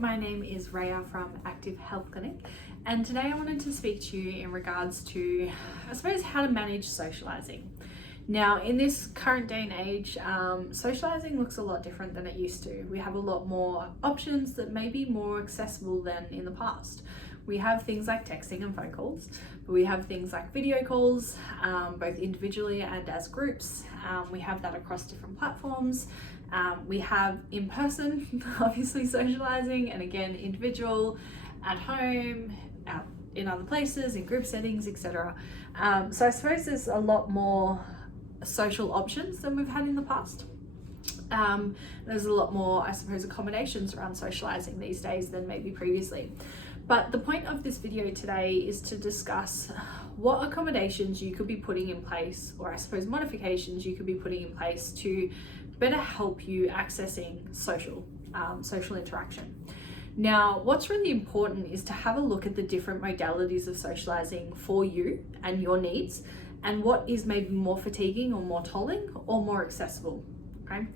my name is Raya from Active Health Clinic, and today I wanted to speak to you in regards to, I suppose, how to manage socializing. Now, in this current day and age, socializing looks a lot different than it used to. We have a lot more options that may be more accessible than in the past. We have things like texting and phone calls, but we have things like video calls, both individually and as groups. We have that across different platforms. We have in-person, obviously socializing, and again, individual, at home, out in other places, in group settings, etc. So I suppose there's a lot more social options than we've had in the past. There's a lot more, I suppose, accommodations around socializing these days than maybe previously. But the point of this video today is to discuss what accommodations you could be putting in place, or I suppose modifications you could be putting in place to better help you accessing social interaction. Now, what's really important is to have a look at the different modalities of socializing for you and your needs, and what is maybe more fatiguing or more tolling or more accessible, okay?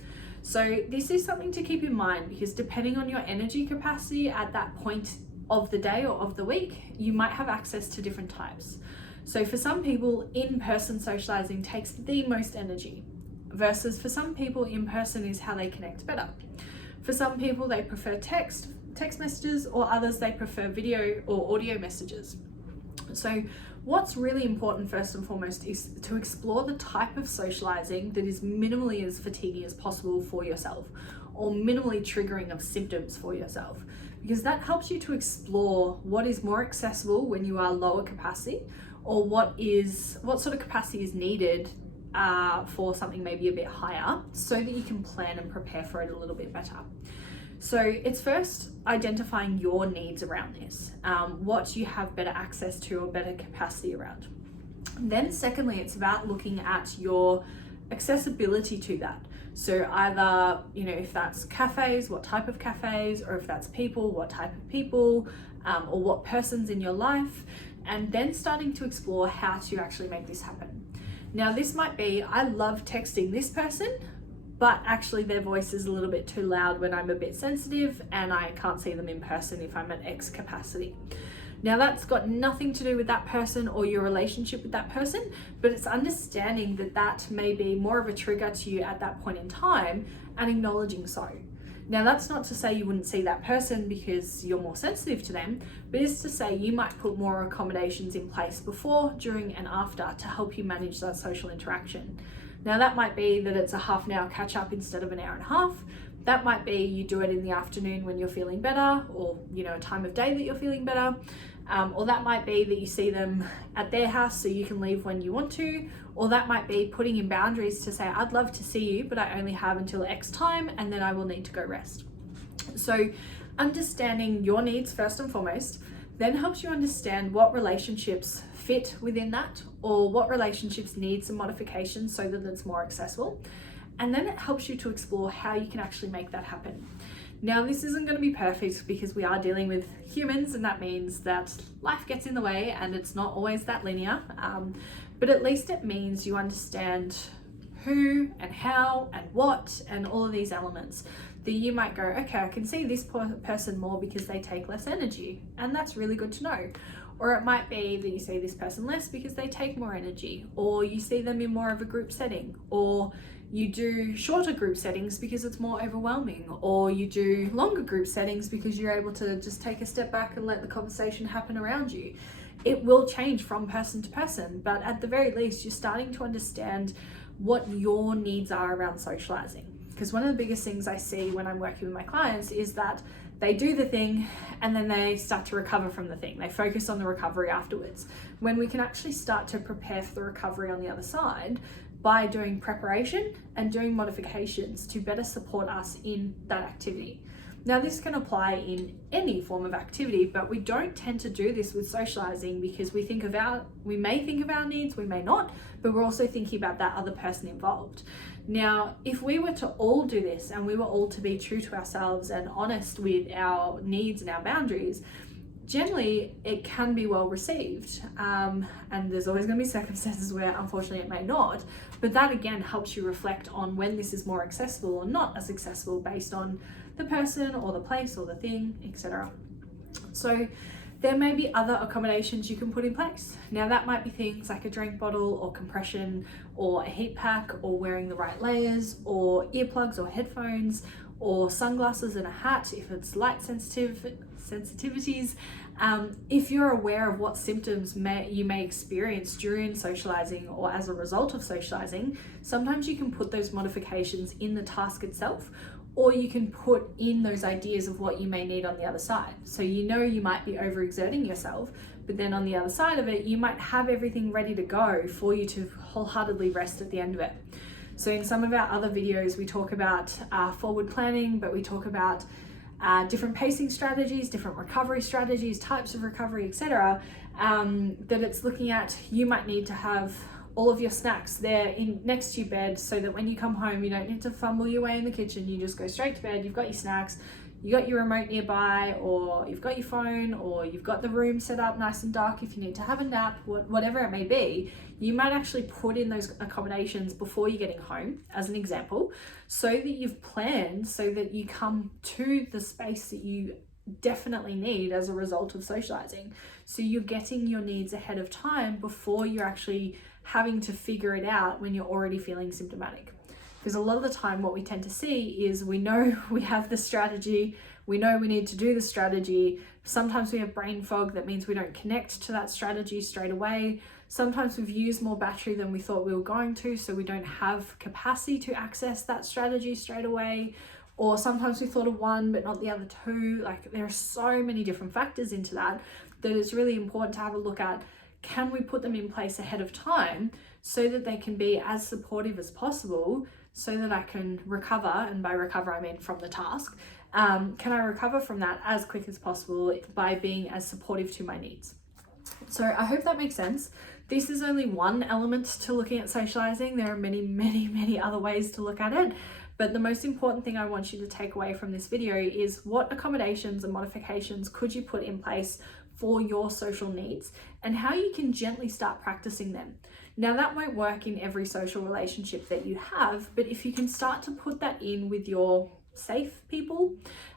So this is something to keep in mind, because depending on your energy capacity at that point of the day or of the week, you might have access to different types. So for some people, in-person socializing takes the most energy, versus for some people, in-person is how they connect better. For some people, they prefer text messages, or others they prefer video or audio messages. So what's really important first and foremost is to explore the type of socializing that is minimally as fatiguing as possible for yourself, or minimally triggering of symptoms for yourself, because that helps you to explore what is more accessible when you are lower capacity, or what sort of capacity is needed for something maybe a bit higher, so that you can plan and prepare for it a little bit better. So it's first identifying your needs around this, what you have better access to or better capacity around. Then secondly, it's about looking at your accessibility to that. So either, if that's cafes, what type of cafes, or if that's people, what type of people, or what person's in your life, and then starting to explore how to actually make this happen. Now, this might be, I love texting this person, but actually their voice is a little bit too loud when I'm a bit sensitive, and I can't see them in person if I'm at X capacity. Now, that's got nothing to do with that person or your relationship with that person, but it's understanding that that may be more of a trigger to you at that point in time, and acknowledging so. Now, that's not to say you wouldn't see that person because you're more sensitive to them, but it's to say you might put more accommodations in place before, during, and after to help you manage that social interaction. Now, that might be that it's a half an hour catch up instead of an hour and a half. That might be you do it in the afternoon when you're feeling better, or a time of day that you're feeling better. Or that might be that you see them at their house so you can leave when you want to. Or that might be putting in boundaries to say, I'd love to see you, but I only have until X time, and then I will need to go rest. So understanding your needs first and foremost then helps you understand what relationships fit within that, or what relationships need some modifications so that it's more accessible. And then it helps you to explore how you can actually make that happen. Now, this isn't going to be perfect because we are dealing with humans, and that means that life gets in the way and it's not always that linear. But at least it means you understand who and how and what and all of these elements that you might go, okay, I can see this person more because they take less energy, and that's really good to know. Or it might be that you see this person less because they take more energy, or you see them in more of a group setting, or you do shorter group settings because it's more overwhelming, or you do longer group settings because you're able to just take a step back and let the conversation happen around you. It will change from person to person, but at the very least, you're starting to understand what your needs are around socializing. Because one of the biggest things I see when I'm working with my clients is that they do the thing and then they start to recover from the thing. They focus on the recovery afterwards, when we can actually start to prepare for the recovery on the other side by doing preparation and doing modifications to better support us in that activity. Now, this can apply in any form of activity, but we don't tend to do this with socializing because we may think of our needs, we may not, but we're also thinking about that other person involved. Now, if we were to all do this, and we were all to be true to ourselves and honest with our needs and our boundaries, generally it can be well received, and there's always going to be circumstances where unfortunately it may not, but that again helps you reflect on when this is more accessible or not as accessible based on the person or the place or the thing, etc. So there may be other accommodations you can put in place. Now that might be things like a drink bottle or compression or a heat pack or wearing the right layers or earplugs or headphones or sunglasses and a hat if it's light sensitivities. If you're aware of what symptoms you may experience during socializing or as a result of socializing, sometimes you can put those modifications in the task itself, or you can put in those ideas of what you may need on the other side. So you know you might be overexerting yourself, but then on the other side of it, you might have everything ready to go for you to wholeheartedly rest at the end of it. So in some of our other videos, we talk about forward planning, but we talk about different pacing strategies, different recovery strategies, types of recovery, etc. That it's looking at, you might need to have all of your snacks there next to your bed so that when you come home, you don't need to fumble your way in the kitchen. You just go straight to bed, you've got your snacks, you got your remote nearby, or you've got your phone, or you've got the room set up nice and dark if you need to have a nap, whatever it may be. You might actually put in those accommodations before you're getting home, as an example, so that you've planned so that you come to the space that you definitely need as a result of socializing. So you're getting your needs ahead of time before you're actually having to figure it out when you're already feeling symptomatic. Because a lot of the time what we tend to see is we know we have the strategy, we know we need to do the strategy. Sometimes we have brain fog, that means we don't connect to that strategy straight away. Sometimes we've used more battery than we thought we were going to, so we don't have capacity to access that strategy straight away. Or sometimes we thought of one but not the other two. Like, there are so many different factors into that it's really important to have a look at, can we put them in place ahead of time so that they can be as supportive as possible so that I can recover, and by recover I mean from the task, can I recover from that as quick as possible by being as supportive to my needs? So I hope that makes sense. This is only one element to looking at socializing. There are many, many, many other ways to look at it. But the most important thing I want you to take away from this video is, what accommodations and modifications could you put in place for your social needs, and how you can gently start practicing them. Now that won't work in every social relationship that you have, but if you can start to put that in with your safe people,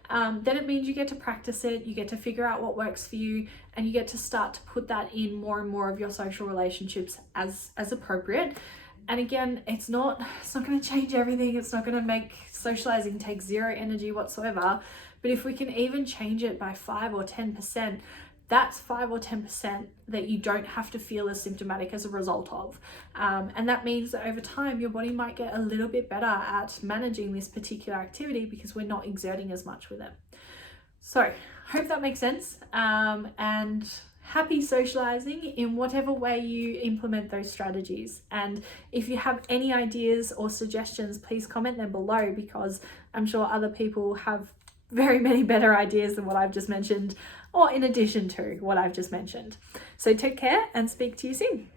then it means you get to practice it, you get to figure out what works for you, and you get to start to put that in more and more of your social relationships as appropriate. And again, it's not going to change everything. It's not going to make socializing take zero energy whatsoever. But if we can even change it by 5 or 10%, that's 5 or 10% that you don't have to feel as symptomatic as a result of. And that means that over time, your body might get a little bit better at managing this particular activity because we're not exerting as much with it. So, hope that makes sense. And happy socializing in whatever way you implement those strategies. And if you have any ideas or suggestions, please comment them below, because I'm sure other people have very many better ideas than what I've just mentioned, or in addition to what I've just mentioned. So take care and speak to you soon.